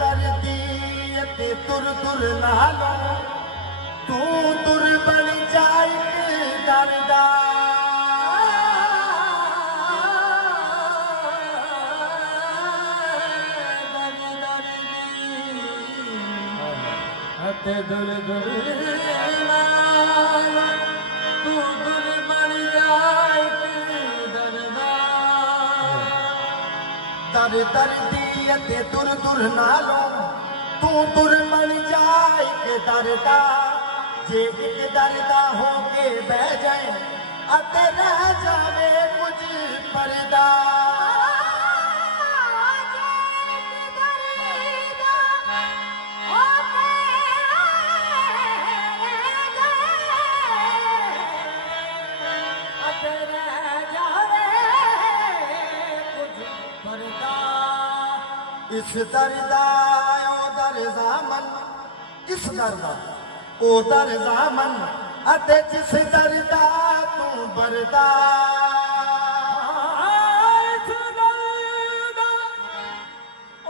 तर दी ते तुर तुर नालो तू तुर बन जाए दरदा ते दुर दुर नालो तू तुर बन जाए दरदा तर तर दी ते तुर तुर नालो तू तुर बन जाए के दरदा जे एक दरदा हो के बह जाए अते रह जावे कुछ पर्दा इस दरदा ओ दरजामन इस दरदा ओ दरजामन अते जिस दरदा तू बरदा इस दरदा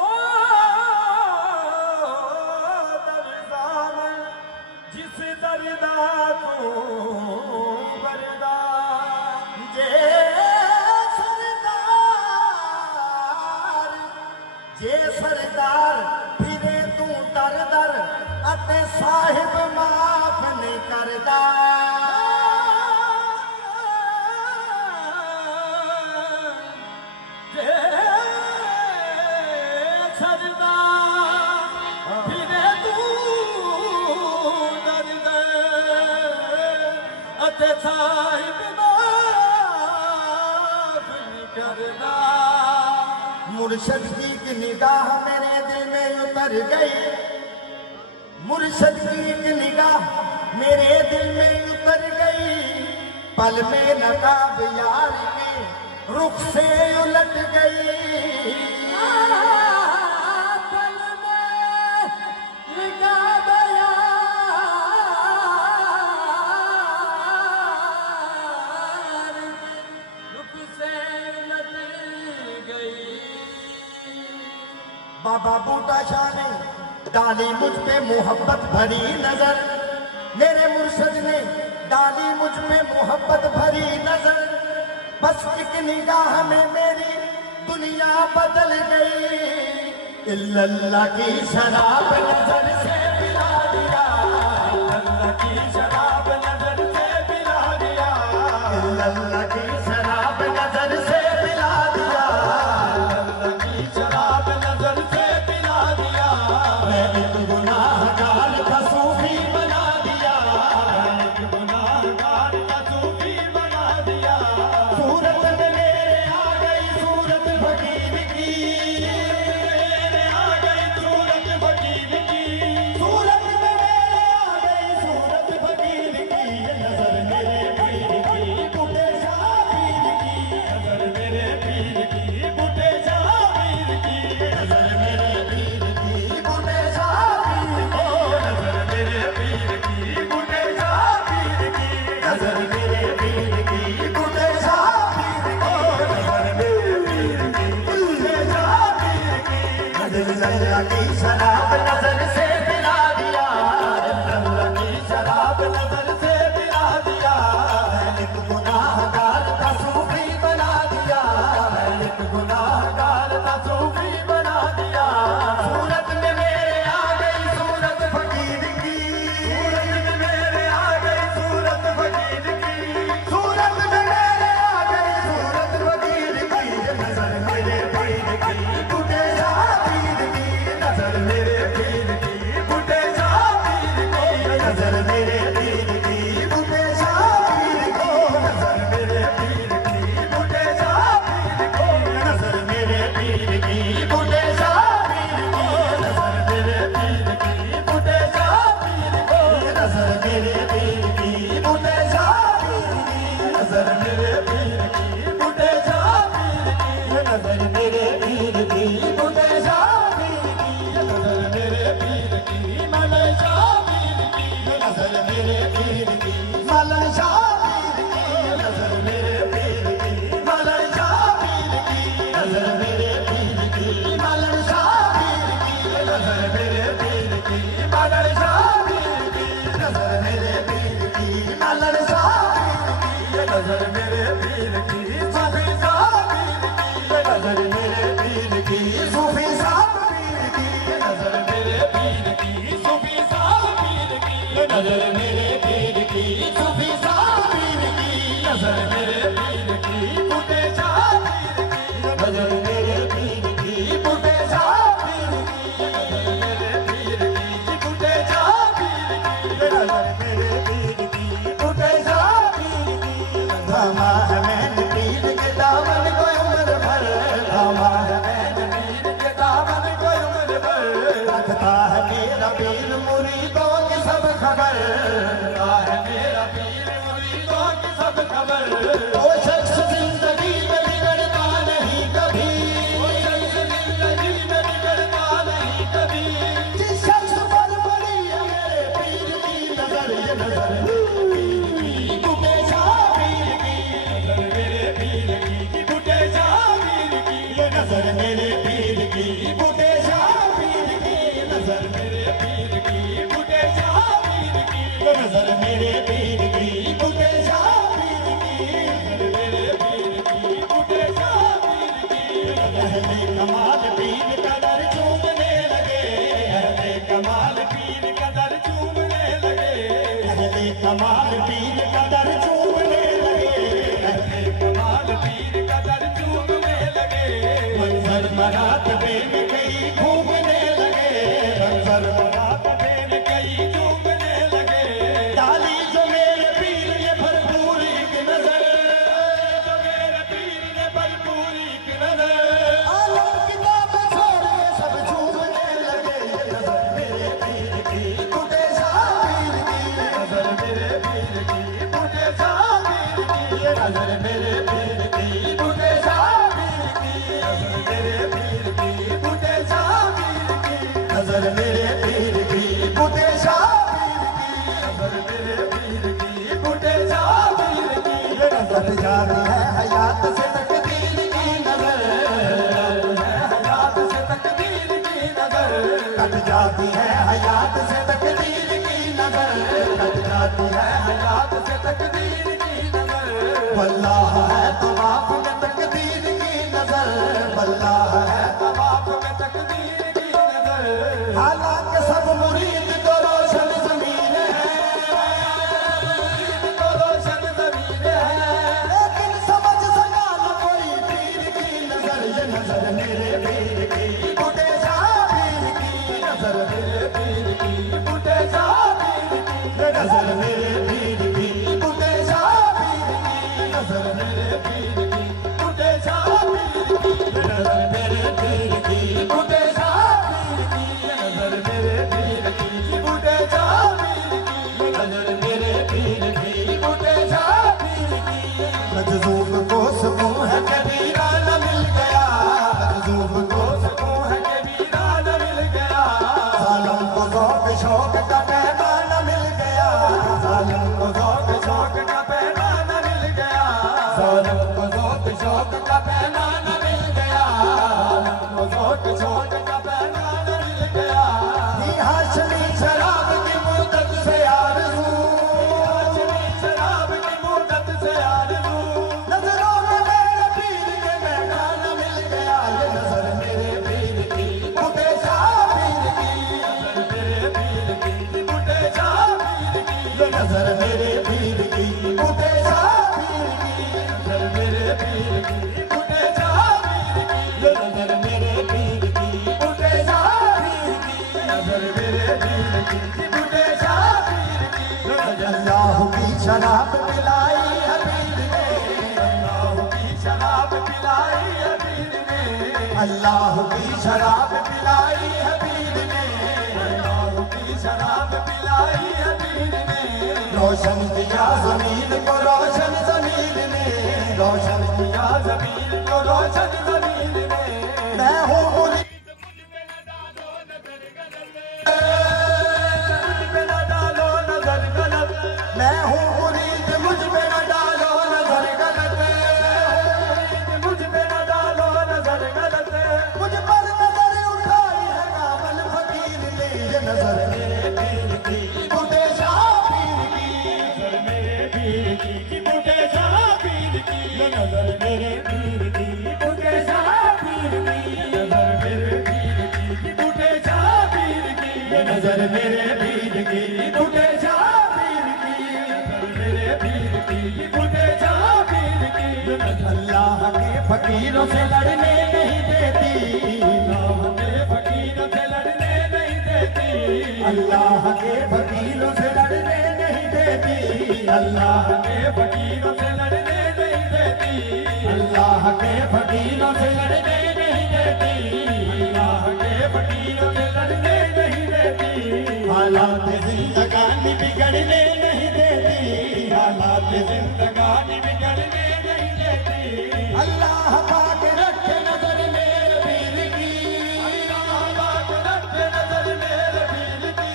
ओ दरजामन जिस दरदा तू बरदा जे सरदार फिरे तू दर दर अते साहिब माफ नहीं करदा जे सरदार फिरे तू दर दर अते साहिब माफ नहीं करदा मुर्शद की निगाह मेरे दिल में उतर गई मुर्शद की निगाह मेरे दिल में उतर गई पल में नकाब यार के रुख से उलट गई पल में नकाब यार रुख से उलट गई बाबा बूटा शाह ने डाली मुझ पे मोहब्बत भरी नजर मेरे मुर्शद ने डाली मुझ पे मोहब्बत भरी नजर बस एक निगाह में मेरी दुनिया बदल गई इल्लल्लाह की शराब नजर से पिला दिया इल्लल्लाह की शराब नजर से पिला दिया इल्लल्लाह की शराब नजर से पिला दिया इल्लल्लाह की शराब नजर से पिला दिया मैंने तो गुनाहगार का सूफी बना दिया मैंने तो गुनाहगार का सूफी बना दिया सूरत में मेरे आ गई सूरत फकीर की मेरे आ गई सूरत फकीर की सूरत में मेरे आ गई सूरत फकीर की नजर मेरे पीर की बूटे शाह पीर की नजर मेरे पीर की बूटे शाह पीर की नजर मेरे पीर की बूटे शाह पीर की नजर मेरे पीर की बूटे शाह पीर की नजर मेरे पीर की बूटे शाह पीर की नजर मेरे पीर की बूटे शाह पीर की अल्लाह की शराब नजर से पिला दिया अल्लाह की शराब नजर से पिला दिया एक गुनाहगार का सूफी बना दिया एक गुनाहगार का सूफी बना दिया सूरत में मेरे आ गई सूरत फकीर की सूरत में मेरे आ गई सूरत फकीर की सूरत में मेरे आ गई सूरत फकीर की नजर मेरे पीर की बूटे शाह पीर की नजर मेरे पीर की बूटे शाह पीर की नजर मेरे पीर की बूटे शाह पीर की नजर मेरे पीर की बूटे शाह पीर की नजर मेरे पीर की बूटे शाह पीर की नजर मेरे पीर की बूटे शाह पीर की नजर मेरे पीर की बूटे शाह पीर की नजर मेरे पीर की बूटे शाह पीर की नजर मेरे पीर की बूटे शाह पीर की नजर मेरे पीर की मौला शाह पीर की नजर मेरे पीर की मौला शाह पीर की नजर मेरे पीर की मौला शाह पीर की नजर मेरे पीर की मौला शाह पीर की नजर मेरे पीर की, सूफी साहब पीर की, ये नजर मेरे पीर की, सूफी साहब पीर की, ये नजर मेरे पीर की, सूफी साहब पीर की, ये नजर मेरे पीर की, सूफी साहब पीर की, नजर मेरे पीर की, बूटे शाह पीर की, नजर मेरे पीर की, बूटे शाह पीर की, नजर मेरे पीर की, बूटे शाह पीर की, नजर मेरे पीर की, बूटे शाह पीर की, थामा है मैंने पीर के दामन को उम्र भर, थामा है मैंने पीर के दामन को उम्र भर, रखता है मेरा पीर मुरीदों की सब खबर, रखता है मेरा पीर मुरीदों की सब खबर, वो शख्स जिंदगी में बिगड़ता नहीं कभी, वो शख्स जिंदगी में बिगड़ता नहीं कभी, जिस शख्स पर पड़ी है मेरे पीर की नजर, ये नजर बूटे शाह पीर की, नजर मेरे पीर की, बूटे शाह पीर की, ये नजर मेरे पीर की, बूटे शाह पीर की, नजर मेरे पीर की, बूटे शाह पीर की, ये नजर मेरे पीर की, बूटे शाह पीर की, नजर मेरे पीर की, बूटे शाह पीर की, अहले कमाल पीर का दर चूमने लगे, अहले कमाल पीर का दर चूमने लगे, अहले कमाल पीर का दर चूमने लगे, अहले कमाल पीर का दर चूमने लगे, मंजर मरातबे में कई घूमने लगे, मंजर मरातबे में कई घूमने लगे, डाली जो मेरे पीर ने भरपूर एक नजर, जो मेरे पीर ने भरपूर एक नजर, आलम किताब छोड़ के सब झूमने लगे, ये नजर मेरे पीर की, बूटे शाह पीर की, नजर मेरे पीर की, बूटे शाह पीर की, ये नजर मेरे पीर की, बूटे शाह पीर की, नजर मेरे पीर की, बूटे शाह पीर की, नजर मेरे पीर की, बूटे शाह पीर की, नजर मेरे पीर की, बूटे शाह पीर की, ये नजर जाती है हयात से तकदीर की नजर, हयात से तकदीर की नजर, कट जाती है हयात से तकदीर की नजर, कट जाती है हयात से तकदीर की नजर, वल्लाह है तवाफ में तकदीर की नजर, वल्लाह है तवाफ में तकदीर की नजर, हालांकि सब मुरीद को रोशन ज़मीन है, मुरीद को रोशन ज़मीन है, लेकिन समझ सका न कोई पीर की नजर, ये नजर मेरे पीर की, बूटे शाह पीर की, नजर मेरे पीर की, बूटे शाह पीर की, ये नजर मेरे पीर की, बूटे शाह पीर की, नजर मेरे पीर की, बूटे शाह पीर की, ये नजर मेरे पीर की, बूटे शाह पीर की, ये नजर मेरे पीर की, बूटे शाह पीर की, ये नजर मेरे पीर की, बूटे शाह पीर की, मजज़ूब को सुकून है कबीरा न मिल गया, मजज़ूब को सुकून है कबीरा न मिल गया, सालम को ज़ौक़ शौक़ का पैमाना मिल गया, सालम को ज़ौक़ शौक़ का पैमाना मिल गया, सालम को ज़ौक़ शौक़ का पैमाना मिल गया, सालम को ज़ौक़ शौक़ का पैमाना मिल गया, ये हाशमी शराब की मुद्दत से आरज़ू, हाशमी शराब की मुद्दत से आरज़ू, नजरों में मेरे पीर के मेहमान मिल गया, ये नजर मेरे पीर की, बूटे शाह पीर की, नजर मेरे पीर की, बूटे शाह पीर की, ये नजर मेरे पीर की, बूटे शाह पीर की, नजर मेरे पीर की, बूटे शाह पीर की, ये नजर मेरे पीर की, बूटे शाह पीर की, नजर मेरे पीर की, बूटे शाह पीर की, अल्लाह की शराब पिलाई है पीर ने, अल्लाह की शराब पिलाई है पीर ने, अल्लाह की शराब पिलाई है पीर ने, अल्लाह की शराब पिलाई है पीर ने, रोशन किया ज़मीन को रोशन ज़मीन ने, रोशन किया ज़मीन को रोशन ज़मीन ने, मैं हूँ मुझ पे न डालो नजर गलत, मैं हूँ मुरीद मुझ पे न डालो नजर गलत, मुझ पे न डालो नजर गलत, मुझ पर नजर उठाई है कामल फकीर ने, ये नजर मेरे पीर की, बूटे शाह पीर की, नजर मेरे पीर की, बूटे शाह नजर मेरे पीर की बूढ़े शाह पीर की नजर मेरे पीर की बूढ़े शाह पीर की नजर मेरे पीर की बूढ़े शाह पीर की नजर मेरे पीर की बूढ़े शाह पीर की अल्लाह के फकीरों से लड़ने नहीं देती अल्लाह के फकीरों से लड़ने नहीं देती अल्लाह के फकीरों से लड़ने नहीं देती अल्लाह के फकीरों से लड़ने नहीं देती अल्लाह के फकीरों से लड़ने नहीं देती अल्लाह के फकीरों से लड़ने नहीं देती हालात जिंदगानी बिगड़ने नहीं देती हालात जिंदगानी बिगड़ने नहीं देती अल्लाह पाक रखे नजर मेरे पीर की अल्लाह पाक रखे नजर मेरे पीर की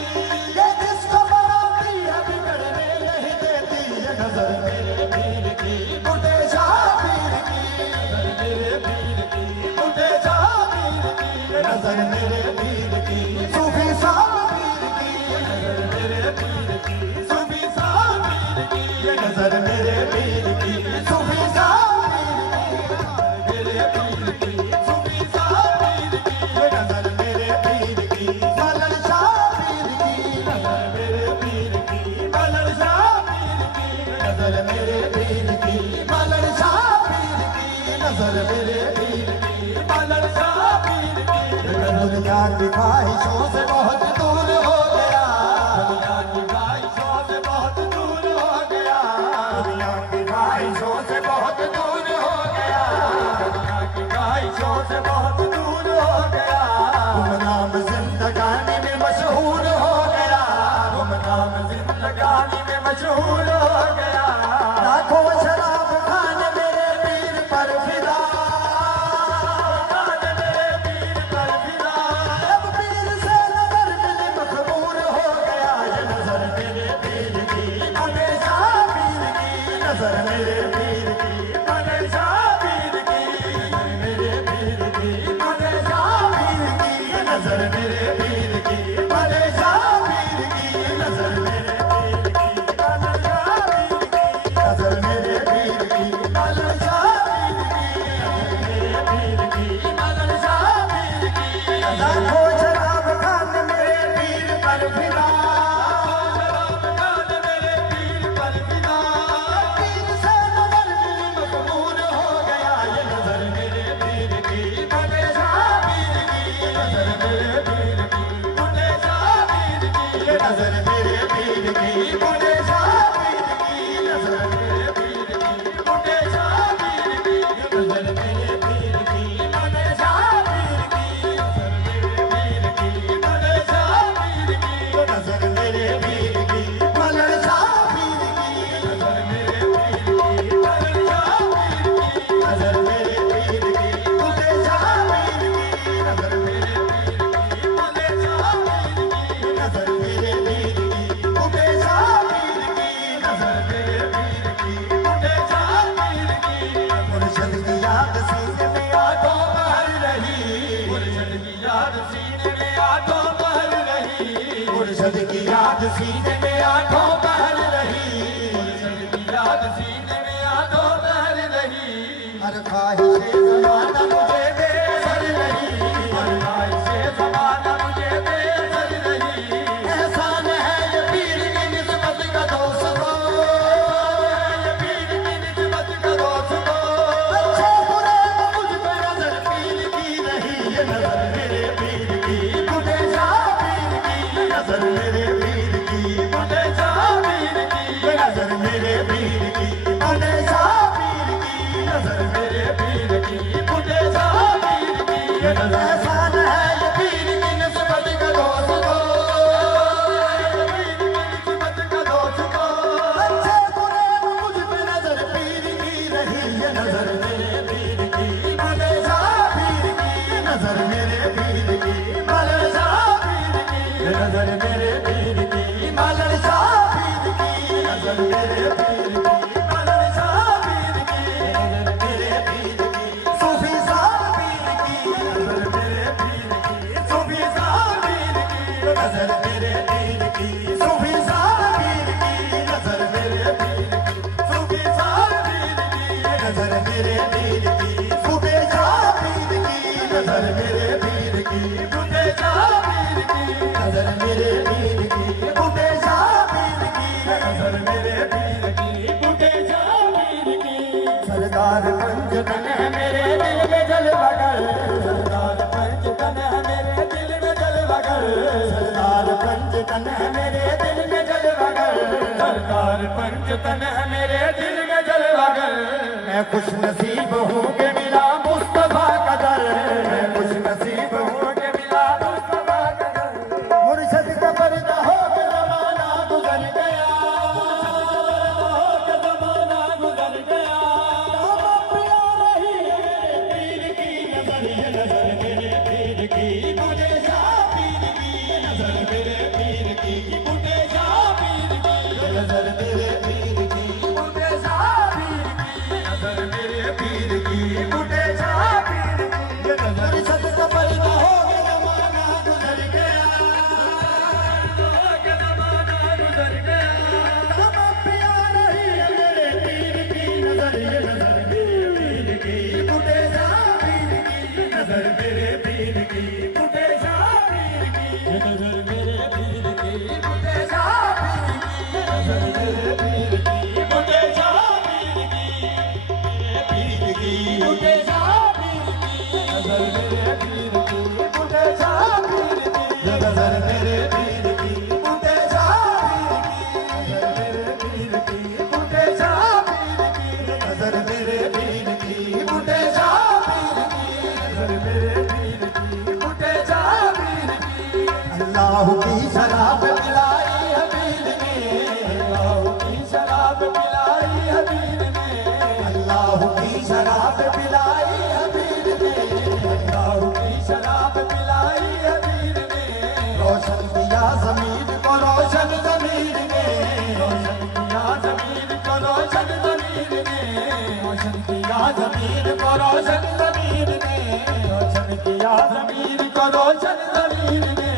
ये जिसको बनाती है बिगड़ने नहीं देती ये नजर मेरे पीर की बूढ़े शाह पीर की नजर मेरे पीर की बूढ़े शाह पीर की नजर मेरे पीर की सूफी शाह पीर की नजर मेरे पीर की सूफी शाह पीर की नजर मेरे पीर की सूफी शाह दुनिया की ख्वाहिशों से बहुत दूर हो गया दुनिया की ख्वाहिशों से बहुत दूर हो गया दुनिया की ख्वाहिशों से बहुत दूर हो गया दुनिया की ख्वाहिशों से बहुत दूर हो गया गुमनाम जिंदगानी में मशहूर हो गया गुमनाम जिंदगानी में मशहूर हो गया लाखों शराब खाने मेरे पीर पर फिदा नजर मेरे पीर की बूढ़े शाह पीर की मेरे पीर की बूढ़े शाह पीर की नजर मेरे पीर की बूढ़े शाह पीर की नजर मेरे पीर की बूढ़े शाह पीर की नजर मेरे पीर की बूढ़े शाह पीर की मेरे पीर की बूढ़े शाह पीर की लाखों शराब खाने मेरे पीर पर फिदा नजर मेरे पीर की बूढ़े शाह पीर की नजर मेरे पीर की बूढ़े शाह पीर की नजर मेरे पीर की बूढ़े शाह पीर की नजर मेरे पीर की बूढ़े शाह पीर की नजर मेरे पीर की बूढ़े शाह पीर की नजर मेरे पीर की बूढ़े शाह पीर की नजर मेरे पीर की बूढ़े शाह पीर की नजर मेरे मुर्शद की याद सीने में आठों पहर रही मुर्शद की याद सीने में आठों पहर रही मुर्शद की याद सीने में आठों पहर रही मुर्शद की याद सीने में आठों पहर रही हर ख्वाहिश ज़माना मुझे बेअसर रही हर ख्वाहिश ज़माना मुझे बेअसर रही एहसान है ये पीर की निस्बत का दोस्तों ये पीर की निस्बत का दोस्तों अच्छे बुरे मुझ पे नजर पीर की रही ये नजर मेरे पीर की बूढ़े शाह पीर की नजर मेरे पीर की बूढ़े शाह पीर की नजर मेरे पीर की बूढ़े शाह पीर की नजर मेरे पीर की बूढ़े शाह पीर की एहसान है ये पीर की निस्बत का दोस्तों निस्बत का दोस्तों अच्छे बुरे मुझ पे नजर पीर की रही ये नजर मेरे पीर की बूढ़े शाह पीर की नजर मेरे पीर की बूढ़े शाह पीर की नजर मेरे पीर की बूढ़े शाह पीर की नजर मेरे पीर की बूढ़े शाह पीर की नजर मेरे पीर की सूफी शाह पीर की नजर मेरे पीर की सूफी शाह पीर की नजर मेरे पीर की सूफी शाह पीर की नजर मेरे पीर की सूफी शाह पीर की नजर मेरे पीर की फूटे शाह पीर की नजर मेरे पीर की फूटे शाह पीर की नजर मेरे पीर की फूटे शाह पीर की नजर मेरे पीर की फूटे शाह पीर की सरदार पंचतन है मेरे दिल में जलवा कर सरदार पंचतन है मेरे दिल में जलवा कर सरदार पंचतन है मेरे दिल में जलवा कर सरदार पंचतन है मेरे दिल में जलवा कर मैं खुश नसीब हूँ के मिला मुस्तफा का दर मैं खुश नसीब हूँ के मिला मुस्तफा का दर मुर्शद का पर्दा हो के जमाना गुजर गया जमाना गुजर गया प्रिया रही पीर की नजर ये नजर मेरे पीर की मुझे शाह पीर की नजर मेरे पीर की मुझे शाह पीर की नजर मेरे पीर की मुझे शाह पीर की नजर मेरे पीर की मुझे शाह पीर की ये नजर सद का पर्दा हो के जमाना गुजर गया जमाना गुजर गया हम प्रिया रही मेरे पीर की नजर ये नजर मेरे पीर की मुझे शाह पीर की नजर मेरे पीर की मुझे शाह पीर की नजर मेरे पीर की मुझे शाह पीर की नजर मेरे पीर की मुझे शाह पीर की पीर की मुझे शाह पीर की नजर मेरे पीर की मुझे शाह पीर की नजर मेरे पीर की मुझे शाह पीर की नजर मेरे पीर की मुझे शाह पीर की नजर मेरे पीर की मुझे शाह पीर की नजर मेरे पीर की मुझे शाह पीर की अल्लाह की शराब पिलाई हबीब ने अल्लाह की शराब पिलाई हबीब ने अल्लाह की शराब पिलाई हबीब ने अल्लाह की शराब पिलाई हबीब ने रोशन किया ज़मीन को रोशन ज़मीन ने रोशन किया ज़मीन को रोशन ज़मीन ने रोशन किया ज़मीन को रोशन ज़मीन ने रोशन किया ज़मीन को रोशन ज़मीन ने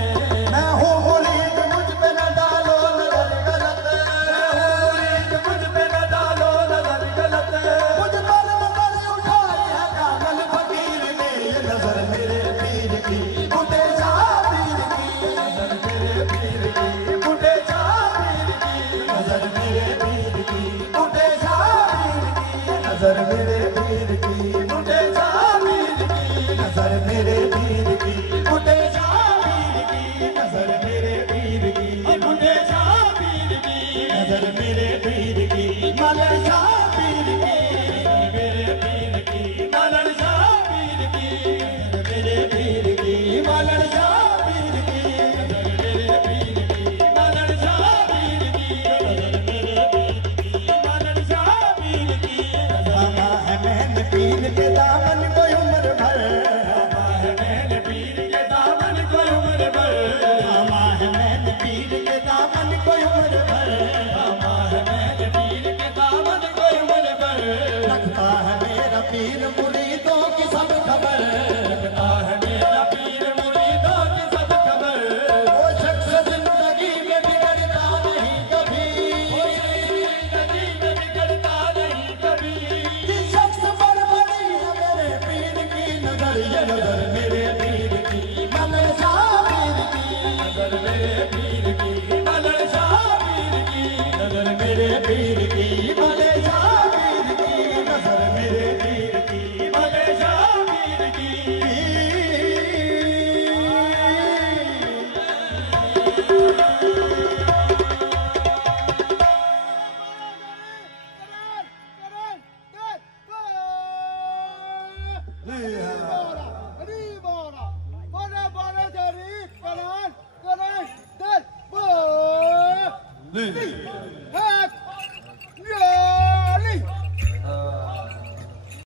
मैं हूँ मुरीद मुझ पे न डालो नजर गलत मैं हूँ मुरीद मुझ पे न डालो नजर गलत मुझ पर नजर उठाई है कामल फकीर ने ये नजर मेरे पीर की मुझे शाह पीर की नजर मेरे पीर की मुझे शाह पीर की नजर मेरे पीर की मुझे शाह पीर की नजर मेरे पीर की मुझे शाह पीर की नजर मेरे पीर की मुझे शाह पीर की नजर मेरे पीर की मुझे शाह पीर की नजर मेरे पीर की मलर शाह पीर की मेरे पीर की मलर शाह पीर की मेरे पीर की मलर शाह पीर की मेरे पीर की मलर शाह पीर की मेरे पीर की मलर शाह पीर की ज़मा है मैंने पीर के दामन को उम्र भर ज़मा है मैंने पीर के दामन को उम्र भर ज़मा है मैंने पीर के दामन को उम्र भर ज़मा है मैंने पीर के दामन को उम्र भर रखता है मेरा पीर मुरीदों की सब खबर रखता है मेरा पीर मुरीदों की सब खबर वो शख्स जिंदगी में बिगड़ता नहीं कभी जिंदगी में बिगड़ता नहीं कभी जिस शख्स पर बड़ी है मेरे पीर की नजर ये नजर मेरे पीर की मलर शाह पीर की नजर मेरे पीर की मलर शाह पीर की नजर मेरे पीर की मलर शाह पीर की नजर मेरे पीर की मलर शाह पीर की Lee.